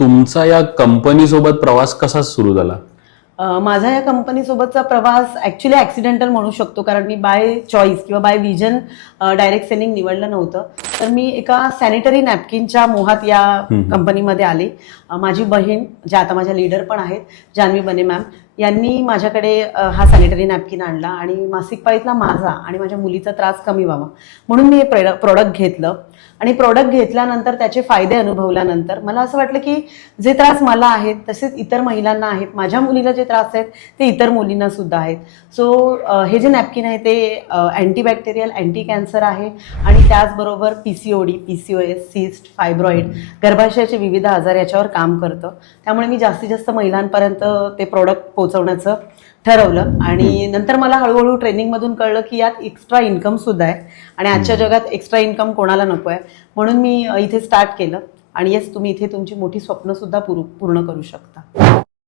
तुमचा या कंपनी सोबत प्रवास कसा सुरू झाला? माझा या कंपनी सोबतचा प्रवास ऍक्च्युली ऍक्सिडेंटल म्हणू शकतो, कारण मी बाय चॉईस किंवा बाय विजन डायरेक्ट सेलिंग निवडलं नव्हतं. तर मी एका सॅनिटरी नॅपकिनच्या मोहात या कंपनीमध्ये आले. माझी बहीण, ज्या आता माझ्या लीडर पण आहेत, जान्हवी बने मॅम, यांनी माझ्याकडे हा सॅनिटरी नॅपकिन आणला आणि मासिक पाळीतला माझा आणि माझ्या मुलीचा त्रास कमी व्हावा म्हणून मी हे प्रोडक्ट घेतलं. आणि प्रोडक्ट घेतल्यानंतर त्याचे फायदे अनुभवल्यानंतर मला असं वाटलं की जे त्रास मला आहेत तसेच इतर महिलांना आहेत, माझ्या मुलीला जे त्रास आहेत ते इतर मुलींना सुद्धा आहेत. सो हे जे नॅपकिन आहे ते अँटीबॅक्टेरियल, अँटी कॅन्सर आहे आणि त्याचबरोबर PCOD, PCOS, सिस्ट, फायब्रॉइड, गर्भाशयाचे विविध आजार याच्यावर काम करतं. त्यामुळे मी जास्तीत जास्त महिलांपर्यंत ते प्रोडक्ट पोहोचवण्याचं ठरवलं. आणि नंतर मला हळूहळू ट्रेनिंगमधून कळलं की यात एक्स्ट्रा इन्कम सुद्धा आहे आणि आजच्या जगात एक्स्ट्रा इन्कम कोणाला नको आहे, म्हणून मी इथे स्टार्ट केलं. आणि येस, तुम्ही इथे तुमची मोठी स्वप्न सुद्धा पूर्ण करू शकता.